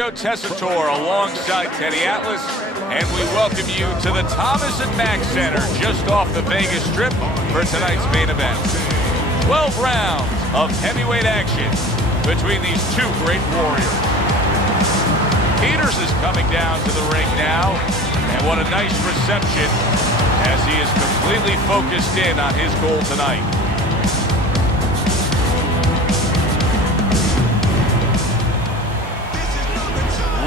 Tessitore alongside Teddy Atlas, and we welcome you to the Thomas & Mack Center just off the Vegas Strip for tonight's main event. 12 rounds of heavyweight action between these two great warriors. Peters is coming down to the ring now, and what a nice reception as he is completely focused in on his goal tonight.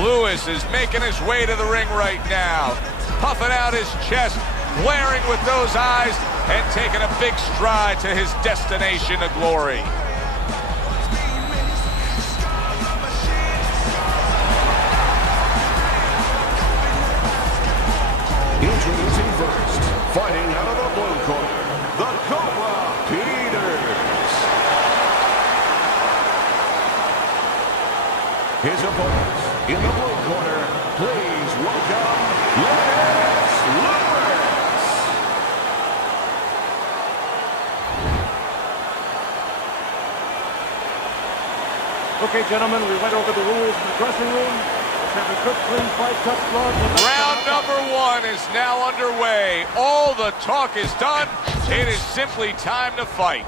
Lewis is making his way to the ring right now, puffing out his chest, glaring with those eyes, and taking a big stride to his destination of glory. Introducing first, fighting out of the blue corner, the Cobra, Peters. His opponents in the blue corner, please welcome Lewis. Okay, gentlemen, we went over the rules in the dressing room. Let's have a good, clean fight, tough blood. Round number one is now underway. All the talk is done. It is simply time to fight.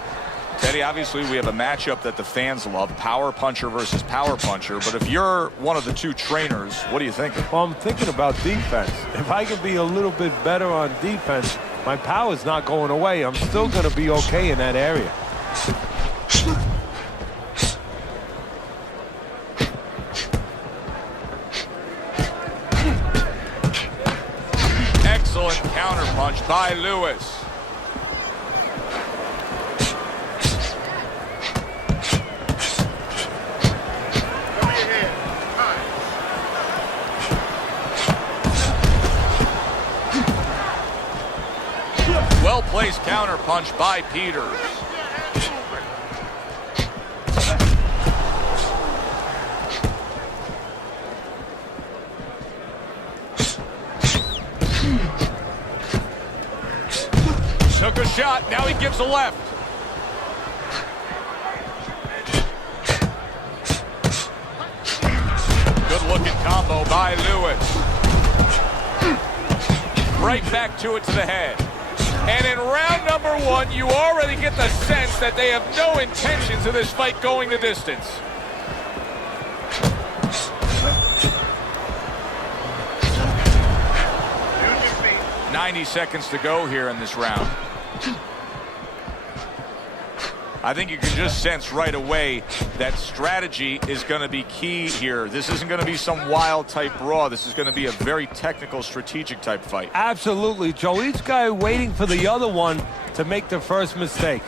Teddy, obviously we have a matchup that the fans love, power puncher versus power puncher, but if you're one of the two trainers, what are you thinking? Well, I'm thinking about defense. If I can be a little bit better on defense, my power's not going away. I'm still going to be okay in that area. Excellent counterpunch by Lewis. Well-placed counterpunch by Peters. Took a shot, now he gives a left. Good-looking combo by Lewis. Right back to it to the head. And in round number one, you already get the sense that they have no intentions of this fight going the distance. Use 90 seconds to go here in this round. I think you can just sense right away that strategy is going to be key here. This isn't going to be some wild type brawl. This is going to be a very technical, strategic type fight. Absolutely, Joe. Each guy waiting for the other one to make the first mistake.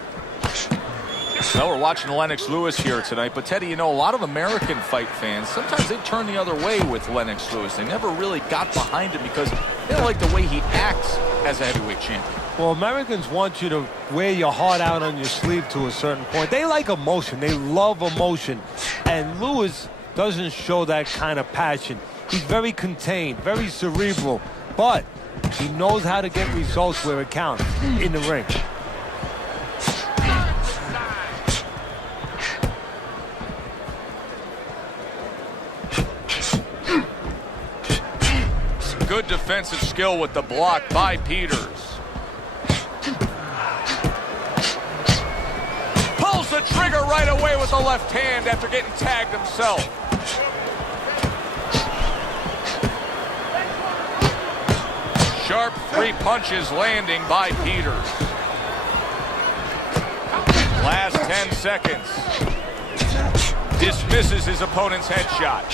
Well, we're watching Леннокс Lewis here tonight, but Teddy, you know, a lot of American fight fans, sometimes they turn the other way with Леннокс Lewis. They never really got behind him because they don't like the way he acts as a heavyweight champion. Well, Americans want you to wear your heart out on your sleeve to a certain point. They like emotion. They love emotion. And Lewis doesn't show that kind of passion. He's very contained, very cerebral, but he knows how to get results where it counts, in the ring. Good defensive skill with the block by Peters. Pulls the trigger right away with the left hand after getting tagged himself. Sharp three punches landing by Peters. Last 10 seconds. Dismisses his opponent's headshot.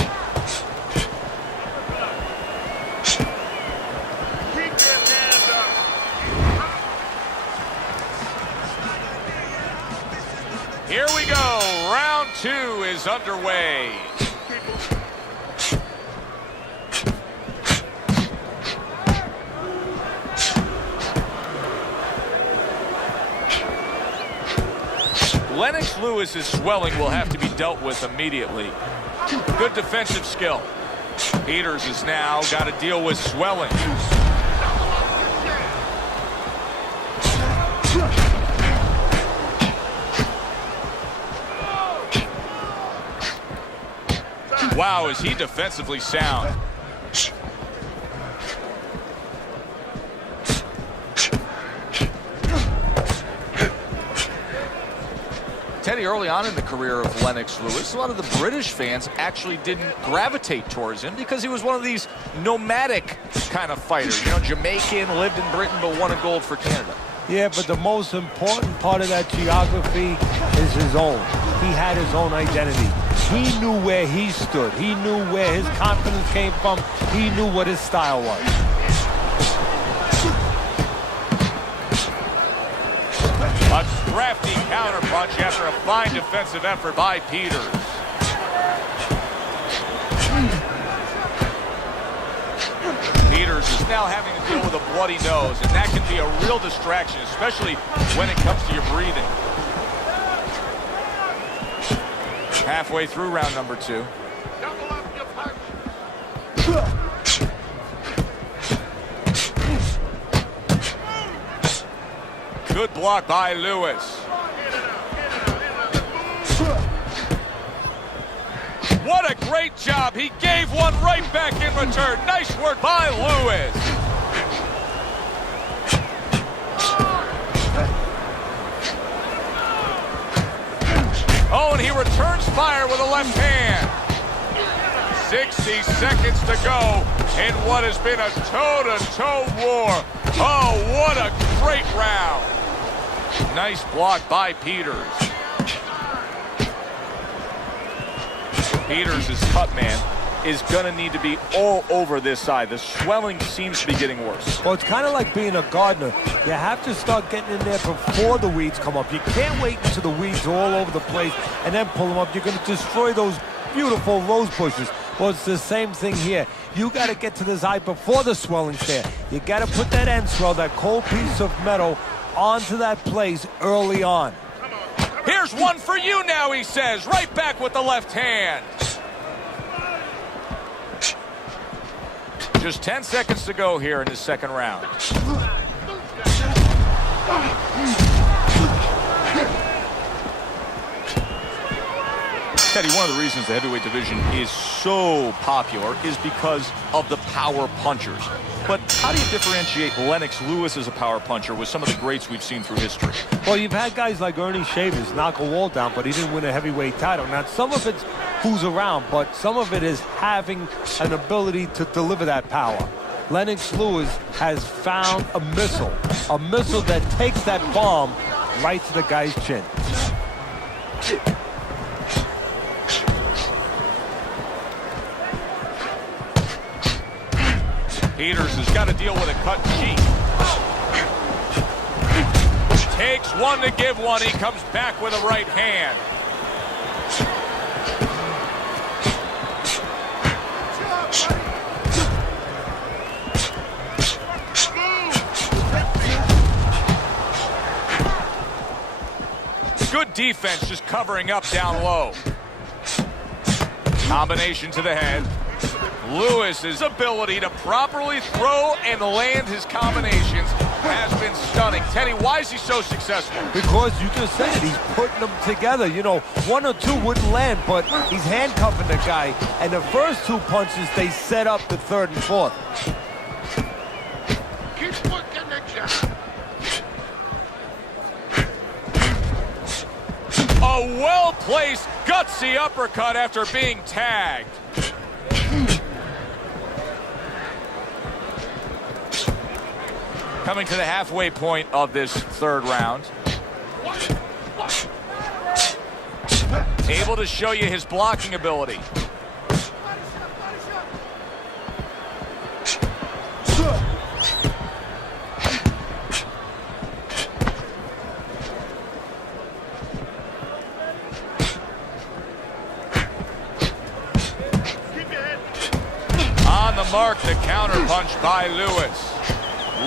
Here we go. Round two is underway. Леннокс Lewis's swelling will have to be dealt with immediately. Good defensive skill. Peters has now got to deal with swelling. Wow, is he defensively sound. Teddy, early on in the career of Lennox Lewis, a lot of the British fans actually didn't gravitate towards him because he was one of these nomadic kind of fighters. You know, Jamaican, lived in Britain, but won a gold for Canada. Yeah, but the most important part of that geography is his own. He had his own identity. He knew where he stood. He knew where his confidence came from. He knew what his style was. A crafty counterpunch after a fine defensive effort by Peters. Peters is now having to deal with a bloody nose, and that can be a real distraction, especially when it comes to your breathing. Halfway through round number 2. Good block by Lewis. What a great job. He gave one right back in return. Nice work by Lewis. Oh, and he returns fire with a left hand. 60 seconds to go in what has been a toe-to-toe war. Oh, what a great round. Nice block by Peters. Peters' cut man is going to need to be all over this side. The swelling seems to be getting worse. Well, it's kind of like being a gardener. You have to start getting in there before the weeds come up. You can't wait until the weeds are all over the place and then pull them up. You're going to destroy those beautiful rose bushes. Well, it's the same thing here. You got to get to this eye before the swelling's there. You got to put that end swell, that cold piece of metal, onto that place early on. Here's one for you now, he says. Right back with the left hand. Just 10 seconds to go here in the second round. Teddy, one of the reasons the heavyweight division is so popular is because of the power punchers. But how do you differentiate Lennox Lewis as a power puncher with some of the greats we've seen through history? Well, you've had guys like Ernie Shavers knock a wall down, but he didn't win a heavyweight title. Now, some of it's who's around, but some of it is having an ability to deliver that power. Lennox Lewis has found a missile that takes that bomb right to the guy's chin. Peters has got to deal with a cut cheek. Takes one to give one. He comes back with a right hand. Good defense, just covering up down low. Combination to the head. Lewis's ability to properly throw and land his combinations has been stunning. Teddy, why is he so successful? Because you just said it, he's putting them together. You know, one or two wouldn't land, but he's handcuffing the guy. And the first two punches, they set up the third and fourth. Keep working the job. A well-placed, gutsy uppercut after being tagged. Coming to the halfway point of this third round. Able to show you his blocking ability. On the mark, the counterpunch by Lewis.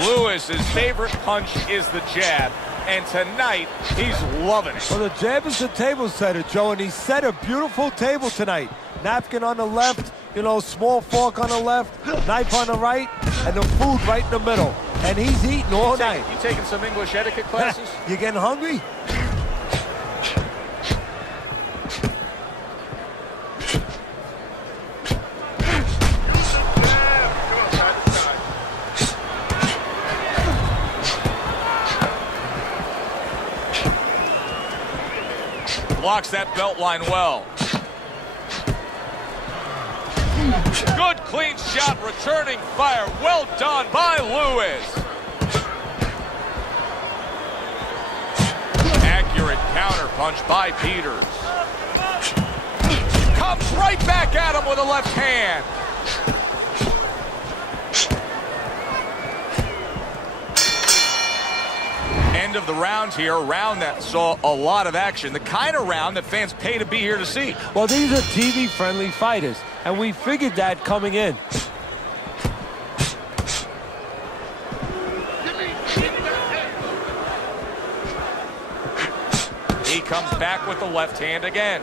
Lewis's favorite punch is the jab, and tonight he's loving it. Well, the jab is the table setter, Joe, and he set a beautiful table tonight. Napkin on the left, you know, small fork on the left, knife on the right, and the food right in the middle. And he's eating all night. You taking some English etiquette classes? You getting hungry? blocks that belt line well. Good clean shot, returning fire. Well done by Lewis. Accurate counter punch by Peters. Comes right back at him with a left hand. End of the round here, a round that saw a lot of action, the kind of round that fans pay to be here to see. Well, these are TV-friendly fighters, and we figured that coming in. He comes back with the left hand again.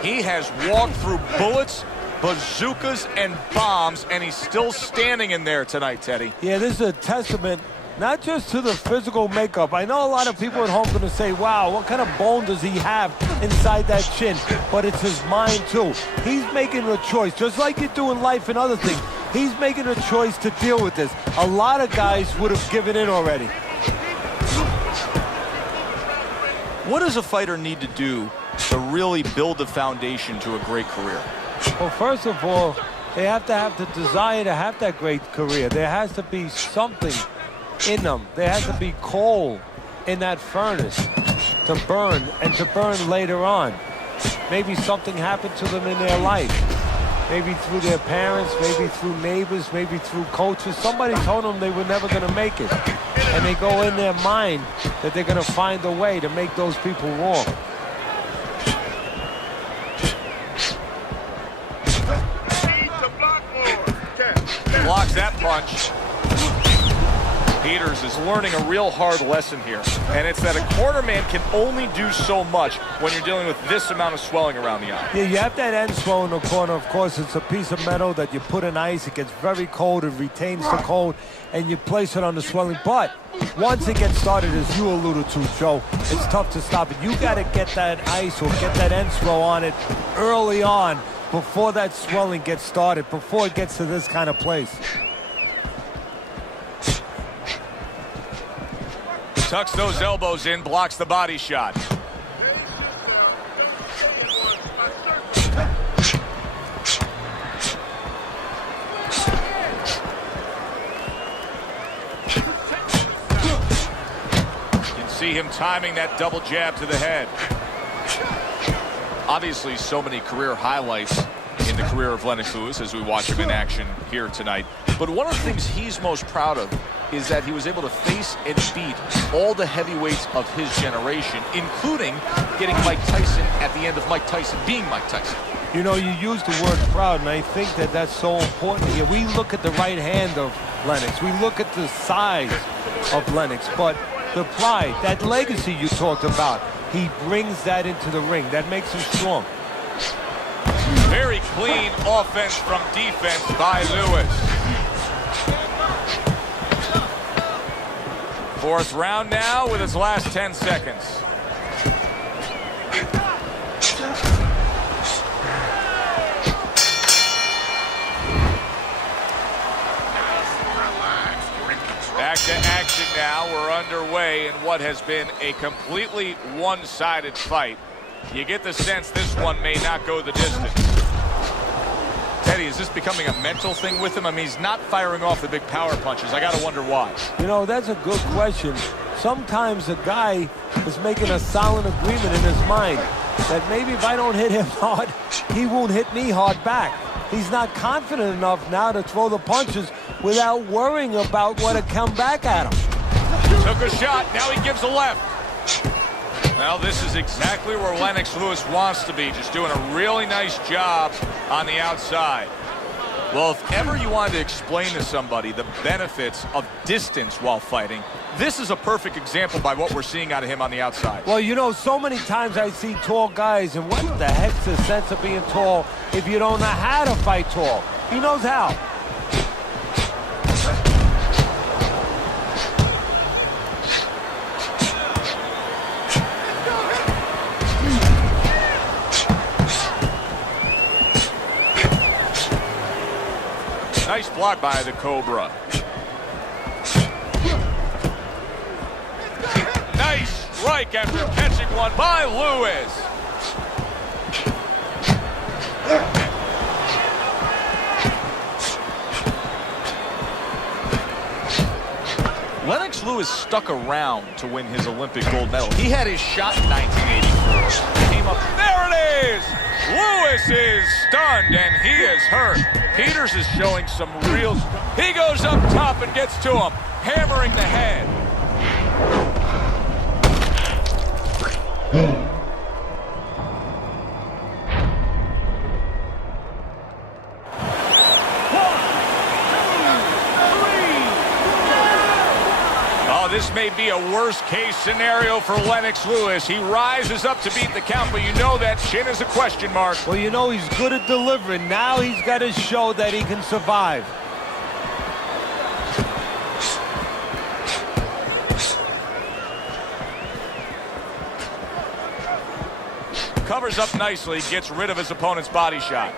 He has walked through bullets, bazookas, and bombs, and he's still standing in there tonight, Teddy. Yeah, this is a testament not just to the physical makeup. I know a lot of people at home are going to say, wow, what kind of bone does he have inside that chin? But it's his mind, too. He's making a choice, just like you do in life and other things. He's making a choice to deal with this. A lot of guys would have given in already. What does a fighter need to do to really build the foundation to a great career? Well, first of all, they have to have the desire to have that great career. There has to be something in them. There has to be coal in that furnace to burn, and to burn later on. Maybe something happened to them in their life. Maybe through their parents, maybe through neighbors, maybe through coaches. Somebody told them they were never going to make it. And they go in their mind that they're going to find a way to make those people wrong. Blocks that punch. Peters is learning a real hard lesson here, and it's that a corner man can only do so much when you're dealing with this amount of swelling around the eye. Yeah, you have that end swell in the corner. Of course, it's a piece of metal that you put in ice. It gets very cold. It retains the cold, and you place it on the swelling. But once it gets started, as you alluded to, Joe, it's tough to stop it. You got to get that ice or get that end swell on it early on before that swelling gets started, before it gets to this kind of place. Tucks those elbows in, blocks the body shot. You can see him timing that double jab to the head. Obviously, so many career highlights in the career of Lennox Lewis as we watch him in action here tonight. But one of the things he's most proud of is that he was able to face and beat all the heavyweights of his generation, including getting Mike Tyson at the end of Mike Tyson being Mike Tyson. You know, you use the word proud, and I think that that's so important here. We look at the right hand of Lennox. We look at the size of Lennox, but the pride, that legacy you talked about, he brings that into the ring. That makes him strong. Very clean offense from defense by Lewis. Fourth round now with his last 10 seconds. Back to action now. We're underway in what has been a completely one-sided fight. You get the sense this one may not go the distance. Teddy, is this becoming a mental thing with him? I mean, he's not firing off the big power punches. I got to wonder why. You know, that's a good question. Sometimes a guy is making a silent agreement in his mind that maybe if I don't hit him hard, he won't hit me hard back. He's not confident enough now to throw the punches without worrying about what will come back at him. Took a shot. Now he gives a left. Well, this is exactly where Lennox Lewis wants to be, just doing a really nice job on the outside. Well, if ever you wanted to explain to somebody the benefits of distance while fighting, this is a perfect example by what we're seeing out of him on the outside. Well, you know, so many times I see tall guys, and what the heck's the sense of being tall if you don't know how to fight tall? He knows how. Nice block by the Cobra. Nice strike after catching one by Lewis. Lennox Lewis stuck around to win his Olympic gold medal. He had his shot in 1984. Came up. There it is! Lewis is stunned, and he is hurt. Peters is showing some real... He goes up top and gets to him, hammering the head. This may be a worst-case scenario for Lennox Lewis. He rises up to beat the count, but you know that chin is a question mark. Well, you know he's good at delivering. Now he's got to show that he can survive. Covers up nicely, gets rid of his opponent's body shot.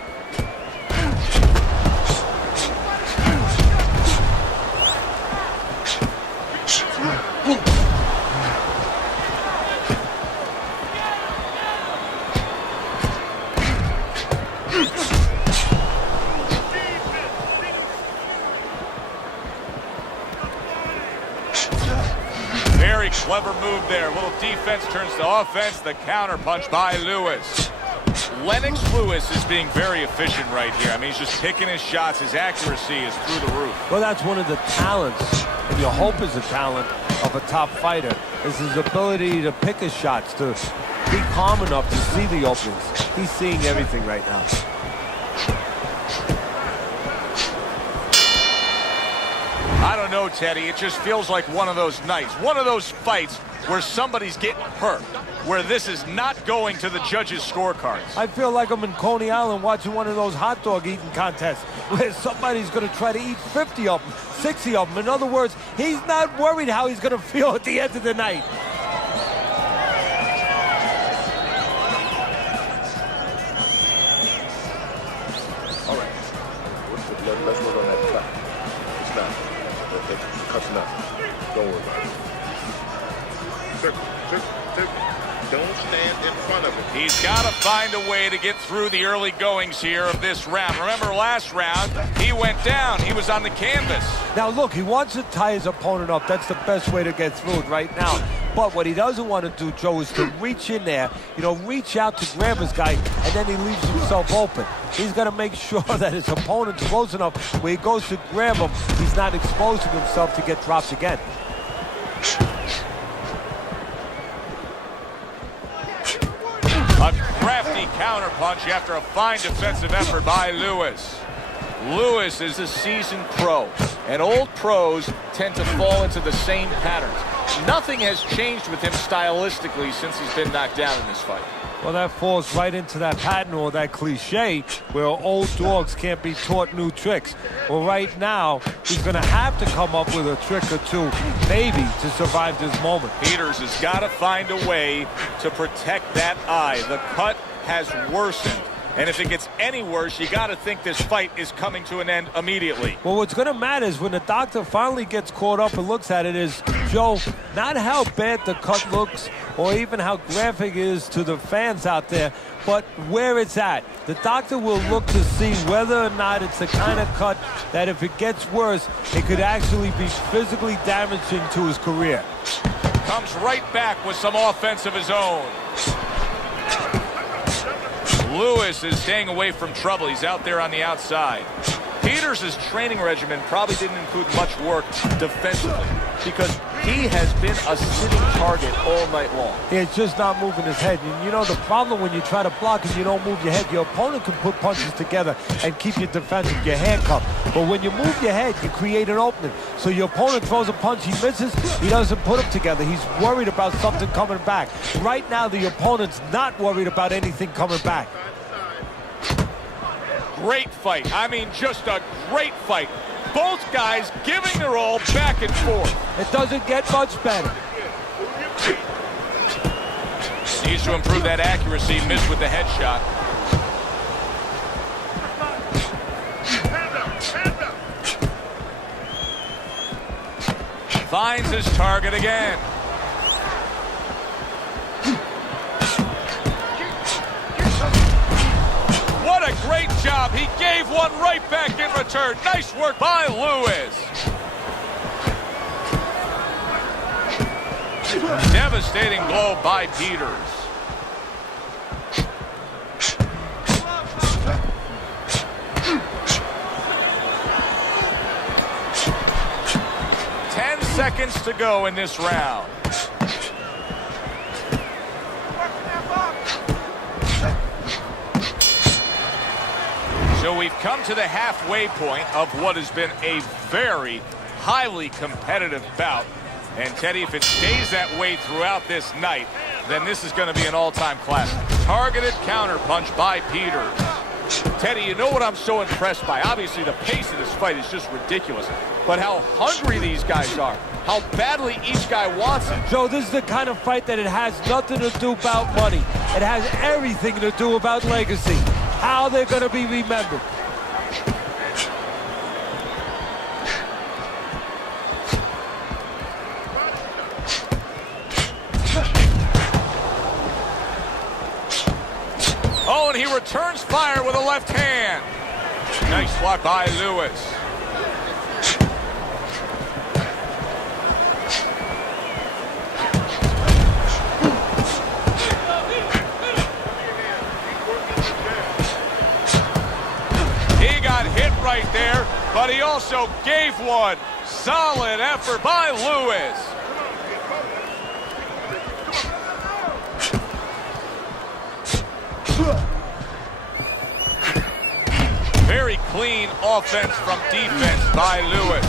Very clever move there. A little defense turns to offense. The counter punch by Lewis. Lennox Lewis is being very efficient right here. I mean, he's just picking his shots. His accuracy is through the roof. Well, that's one of the talents, and you hope is a talent of a top fighter, is his ability to pick his shots, to be calm enough to see the openings. He's seeing everything right now. I don't know, Teddy. It just feels like one of those nights, one of those fights where somebody's getting hurt, where this is not going to the judges' scorecards. I feel like I'm in Coney Island watching one of those hot dog eating contests where somebody's going to try to eat 50 of them, 60 of them. In other words, he's not worried how he's going to feel at the end of the night. All right. Let's work on that cut. It's not. The cut's not. Don't worry about it. Don't stand in front of him. He's got to find a way to get through the early goings here of this round. Remember last round, he went down. He was on the canvas. Now, look, he wants to tie his opponent up. That's the best way to get through it right now. But what he doesn't want to do, Joe, is to reach in there, reach out to grab his guy, and then he leaves himself open. He's got to make sure that his opponent's close enough where he goes to grab him, he's not exposing himself to get dropped again. A crafty counterpunch after a fine defensive effort by Lewis. Lewis is a seasoned pro, and old pros tend to fall into the same patterns. Nothing has changed with him stylistically since he's been knocked down in this fight. Well, that falls right into that pattern or that cliche where old dogs can't be taught new tricks. Well, right now, he's going to have to come up with a trick or two, maybe, to survive this moment. Peters has got to find a way to protect that eye. The cut has worsened. And if it gets any worse, you got to think this fight is coming to an end immediately. Well, what's going to matter is when the doctor finally gets caught up and looks at it is, Joe, not how bad the cut looks or even how graphic it is to the fans out there, but where it's at. The doctor will look to see whether or not it's the kind of cut that if it gets worse, it could actually be physically damaging to his career. Comes right back with some offense of his own. Lewis is staying away from trouble. He's out there on the outside. Peters' training regimen probably didn't include much work defensively because he has been a sitting target all night long. He's just not moving his head. And the problem when you try to block and you don't move your head, your opponent can put punches together and keep you defensive, your handcuffed. But when you move your head, you create an opening. So your opponent throws a punch, he misses, he doesn't put them together. He's worried about something coming back. Right now, the opponent's not worried about anything coming back. Great fight. I mean, just a great fight. Both guys giving their all back and forth. It doesn't get much better. Needs to improve that accuracy. Missed with the headshot. Finds his target again. What a great job. He gave one right back in return. Nice work by Lewis. Devastating blow by Peters. Seconds to go in this round. So we've come to the halfway point of what has been a very highly competitive bout. And Teddy, if it stays that way throughout this night, then this is going to be an all-time classic. Targeted counterpunch by Peters. Teddy, you know what I'm so impressed by? Obviously, the pace of this fight is just ridiculous. But how hungry these guys are. How badly each guy wants it. Joe, this is the kind of fight that it has nothing to do about money. It has everything to do about legacy. How they're going to be remembered. Oh, and he returns fire with a left hand. Nice block by Lewis. He got hit right there, but he also gave one. Solid effort by Lewis. Very clean offense from defense by Lewis.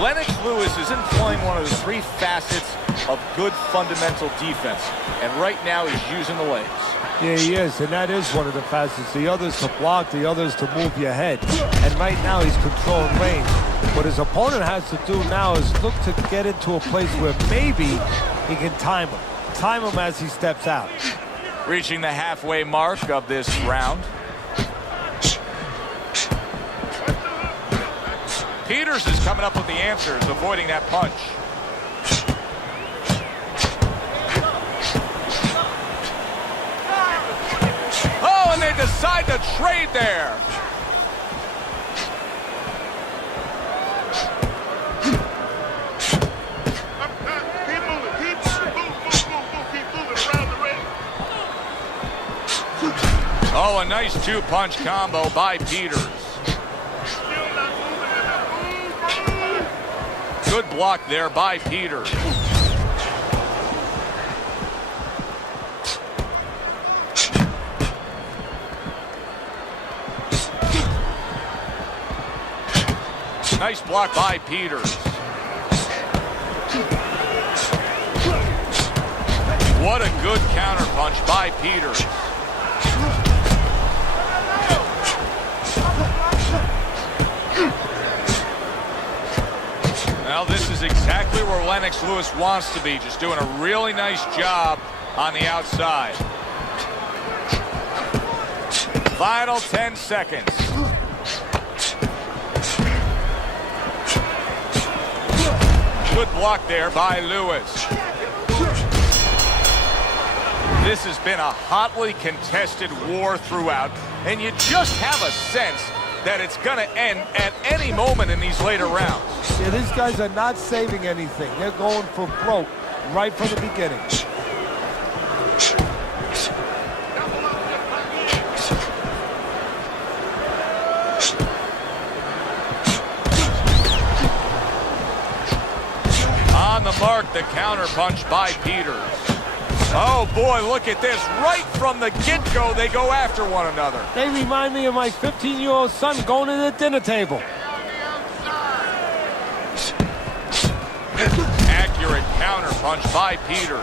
Леннокс Lewis is employing one of the three facets of good fundamental defense. And right now he's using the legs. Yeah, he is, and that is one of the facets. The other's to block, the other's to move your head. And right now he's controlling range. What his opponent has to do now is look to get into a place where maybe he can time him. Time him as he steps out. Reaching the halfway mark of this round. Peters is coming up with the answers, avoiding that punch. Oh, and they decide to trade there. Oh, a nice two-punch combo by Peters. Good block there by Peters. Nice block by Peters. What a good counterpunch by Peters. Well, this is exactly where Lennox Lewis wants to be, just doing a really nice job on the outside. Final 10 seconds. Good block there by Lewis. This has been a hotly contested war throughout, and you just have a sense that it's going to end at any moment in these later rounds. Yeah, these guys are not saving anything. They're going for broke right from the beginning. On the mark, the counterpunch by Peters. Oh boy, look at this. Right from the get-go, they go after one another. They remind me of my 15-year-old son going to the dinner table. Accurate counterpunch by Peters.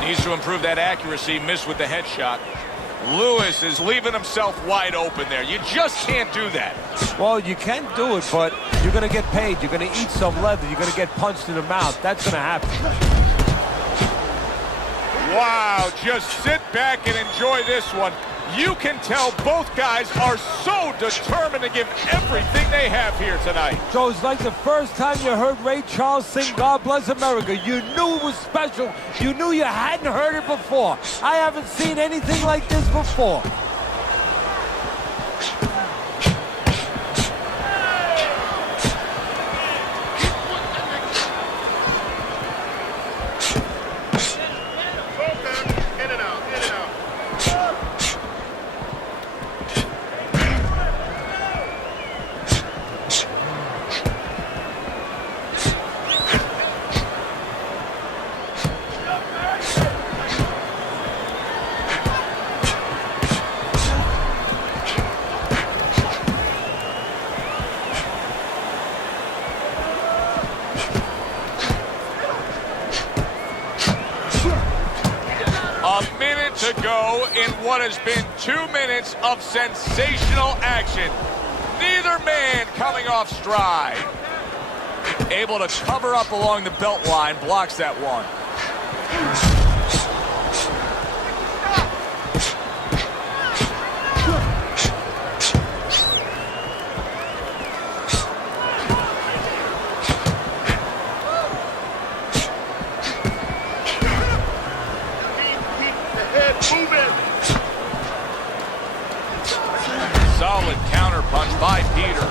Needs to improve that accuracy, missed with the headshot. Lewis is leaving himself wide open there. You just can't do that. Well, you can do it, but you're going to get paid. You're going to eat some leather. You're going to get punched in the mouth. That's going to happen. Wow, just sit back and enjoy this one. You can tell both guys are so determined to give everything they have here tonight. Joe, it's like the first time you heard Ray Charles sing God Bless America. You knew it was special. You knew you hadn't heard it before. I haven't seen anything like this before. A minute to go in what has been 2 minutes of sensational action. Neither man coming off stride. Able to cover up along the belt line, blocks that one. Solid counter punch by Peter.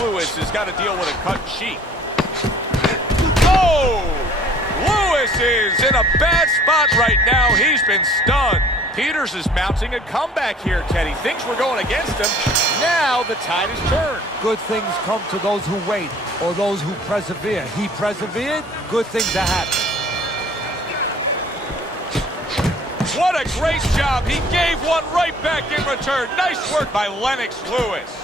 Lewis has got to deal with a cut cheek. Oh! Lewis is in a bad spot right now. He's been stunned. Peters is mounting a comeback here, Teddy. Things were going against him. Now the tide has turned. Good things come to those who wait, or those who persevere. He persevered, good things are happening. What a great job. He gave one right back in return. Nice work by Lennox Lewis.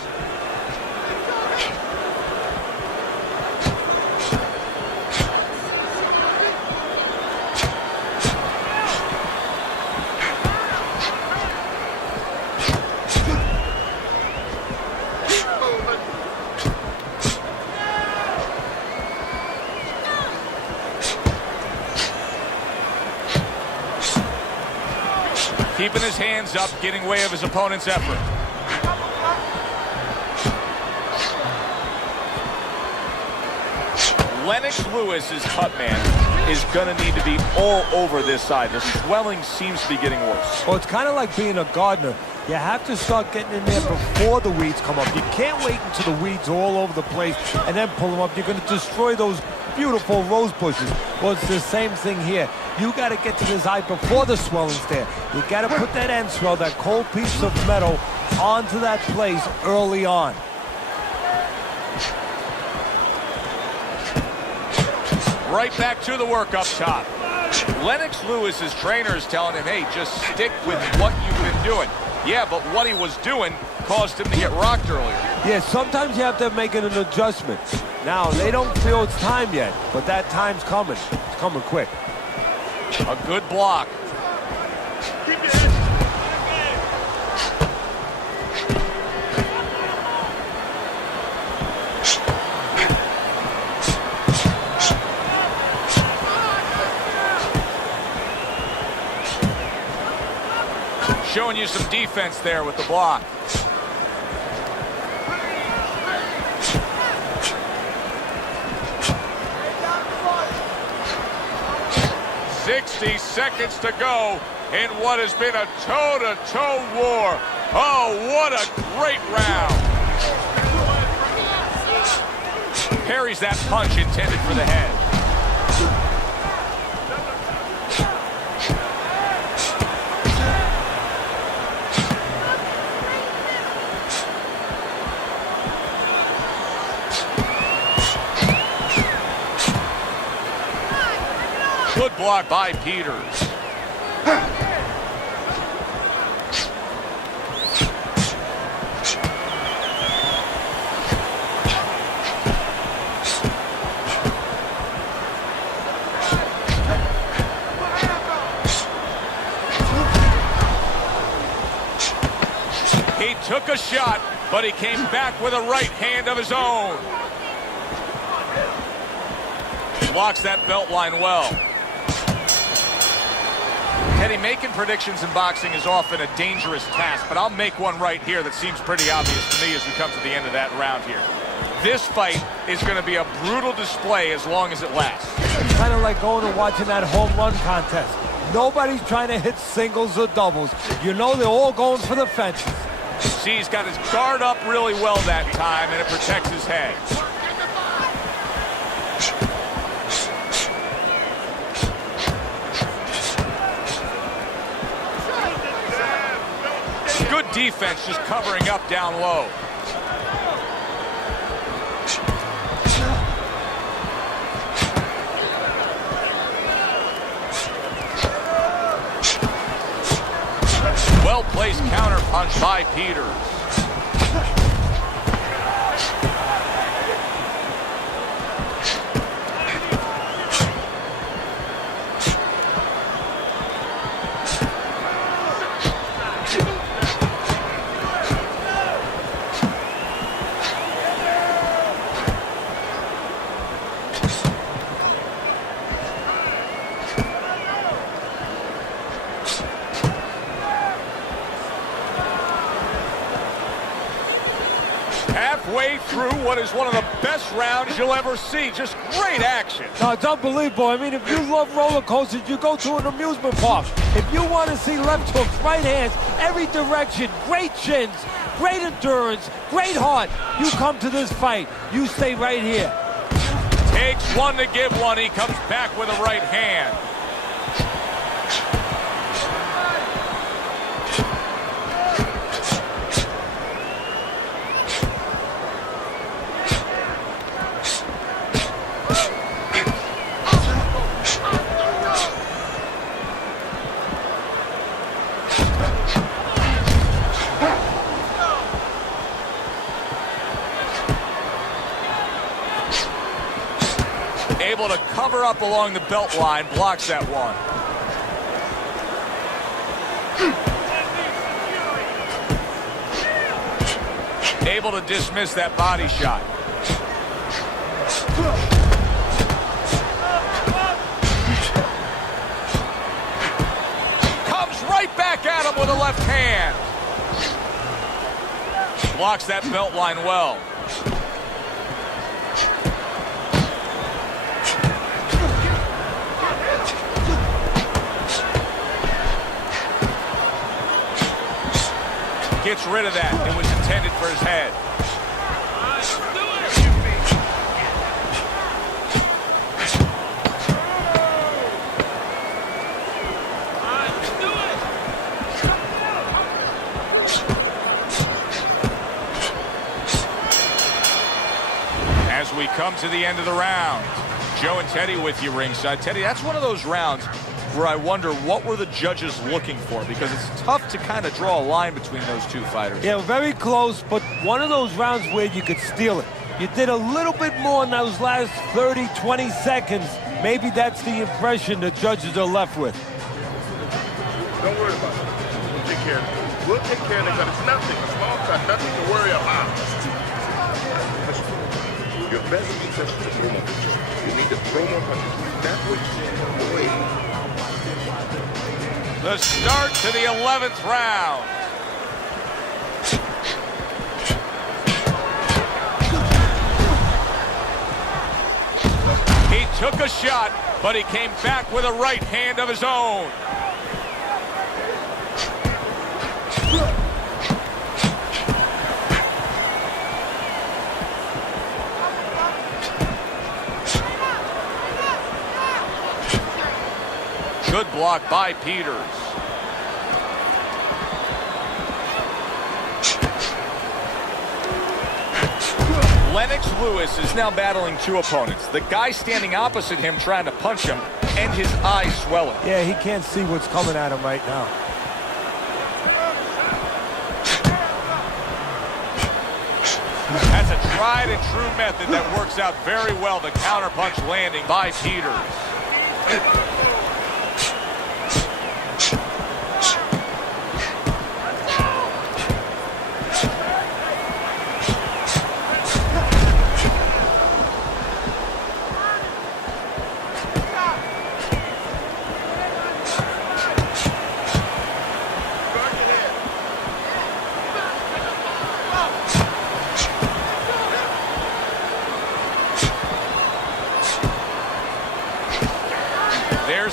Keeping his hands up, getting way of his opponent's effort. Lennox Lewis's cut man is going to need to be all over this side. The swelling seems to be getting worse. Well, it's kind of like being a gardener. You have to start getting in there before the weeds come up. You can't wait until the weeds are all over the place and then pull them up. You're going to destroy those beautiful rose bushes. Well, it's the same thing here. You got to get to this eye before the swelling's there. You got to put that end swell, that cold piece of metal, onto that place early on. Right back to the work up top. Lennox Lewis's trainer is telling him, hey, just stick with what you've been doing. Yeah, but what he was doing caused him to get rocked earlier. Yeah, sometimes you have to make an adjustment. Now, they don't feel it's time yet, but that time's coming. It's coming quick. A good block. Showing you some defense there with the block. "60 seconds to go in what has been a toe-to-toe war. Oh, what a great round. Parries that punch intended for the head. Good block by Peters. He took a shot, but he came back with a right hand of his own. Blocks that belt line well. Teddy, making predictions in boxing is often a dangerous task, but I'll make one right here that seems pretty obvious to me as we come to the end of that round here. This fight is going to be a brutal display as long as it lasts. It's kind of like going and watching that home run contest. Nobody's trying to hit singles or doubles. You know they're all going for the fences. See, he's got his guard up really well that time, and it protects his head. Good defense, just covering up down low. Well-placed counter punch by Peters. Halfway through what is one of the best rounds you'll ever see. Just great action. No, it's unbelievable. I mean, if you love roller coasters, you go to an amusement park. If you want to see left hooks, right hands, every direction, great chins, great endurance, great heart, you come to this fight. You stay right here. Takes one to give one. He comes back with a right hand. Able to cover up along the belt line, blocks that one. Able to dismiss that body shot. Comes right back at him with a left hand. Blocks that belt line well. Gets rid of that. It was intended for his head. As we come to the end of the round, Joe and Teddy with you ringside. Teddy, that's one of those rounds where I wonder what were the judges looking for, because it's tough to kind of draw a line between those two fighters. Yeah, very close, but one of those rounds where you could steal it. You did a little bit more in those last 30, 20 seconds. Maybe that's the impression the judges are left with. Don't worry about it. We'll take care of it. We'll take care of it, because it's nothing. A small cut, nothing to worry about. Your best defense is to throw more punches. You need to throw more punches. That's what you're doing. The start to the 11th round. He took a shot, but he came back with a right hand of his own. Good block by Peters. Lewis is now battling two opponents. The guy standing opposite him trying to punch him, and his eyes swelling. Yeah, he can't see what's coming at him right now. That's a tried and true method that works out very well. The counterpunch landing by Peters.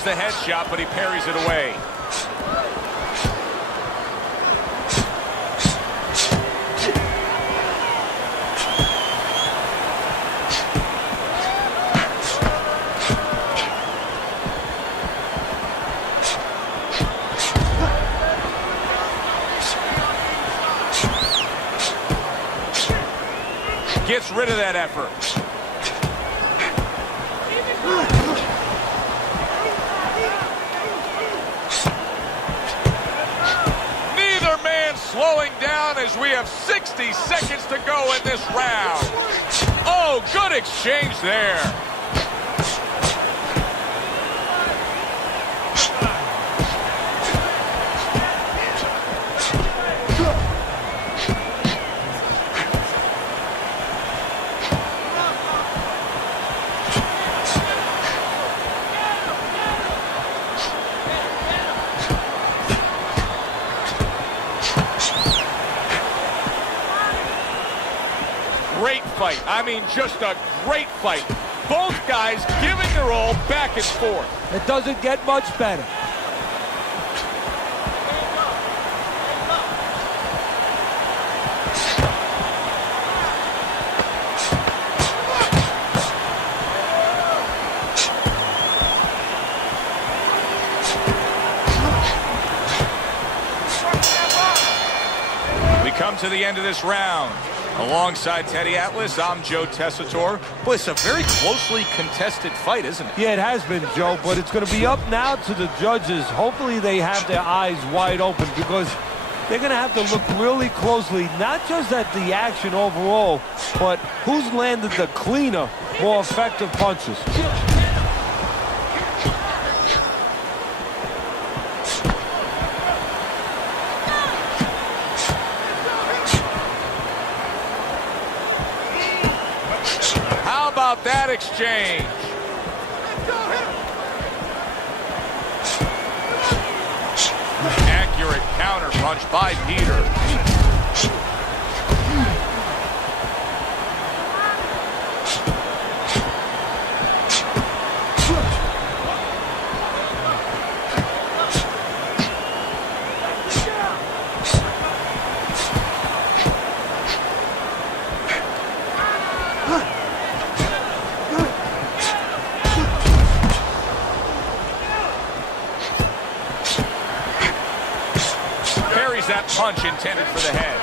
the headshot, but he parries it away. Gets rid of that effort. Neither man slowing down as we have 60 seconds to go in this round. Oh, good exchange there. Great fight. I mean, just a great fight. Both guys giving their all back and forth. It doesn't get much better. We come to the end of this round. Alongside Teddy Atlas, I'm Joe Tessitore. Boy, it's a very closely contested fight, isn't it? Yeah, it has been, Joe, but it's going to be up now to the judges. Hopefully they have their eyes wide open because they're going to have to look really closely, not just at the action overall, but who's landed the cleaner, more effective punches. How about that exchange? Accurate counter punch by Peter. That punch intended for the head.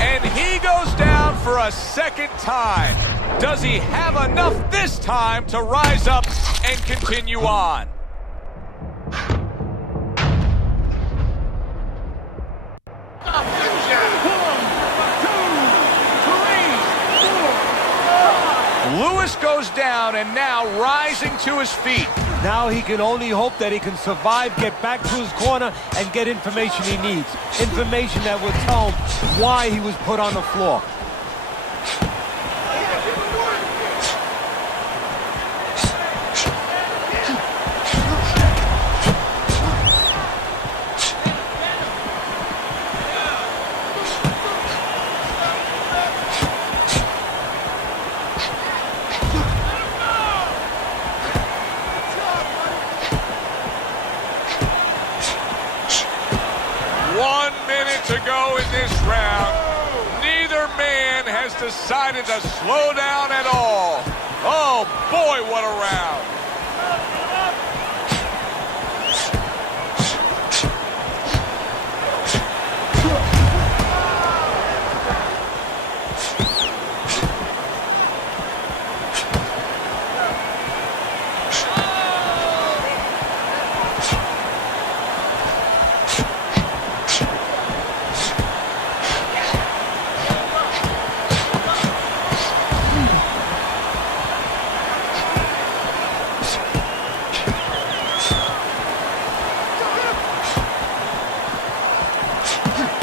And he goes down for a second time. Does he have enough this time to rise up and continue on? Lewis goes down and now rising to his feet. Now he can only hope that he can survive, get back to his corner, and get information he needs. Information that will tell him why he was put on the floor. To go in this round. Neither man has decided to slow down at all. Oh boy, what a round.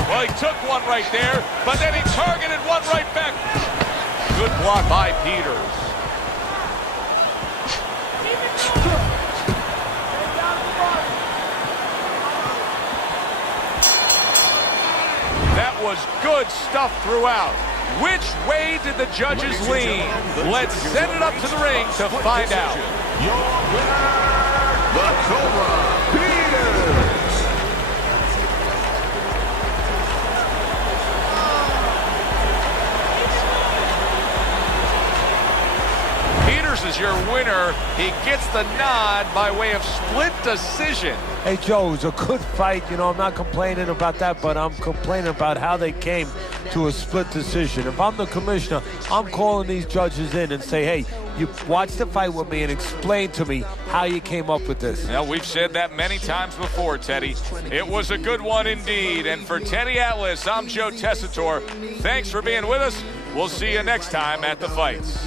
Well, he took one right there, but then he targeted one right back. Good block by Peters. That was good stuff throughout. Which way did the judges lean? Let's send it up to the ring to find out. Your winner, the Cobra, Peter. Peters is your winner. He gets the nod by way of split decision. Hey, Joe, it was a good fight. You know, I'm not complaining about that, but I'm complaining about how they came to a split decision. If I'm the commissioner, I'm calling these judges in and say, hey, you watch the fight with me and explain to me how you came up with this. Now, we've said that many times before, Teddy. It was a good one indeed. And for Teddy Atlas, I'm Joe Tessitore. Thanks for being with us. We'll see you next time at the fights.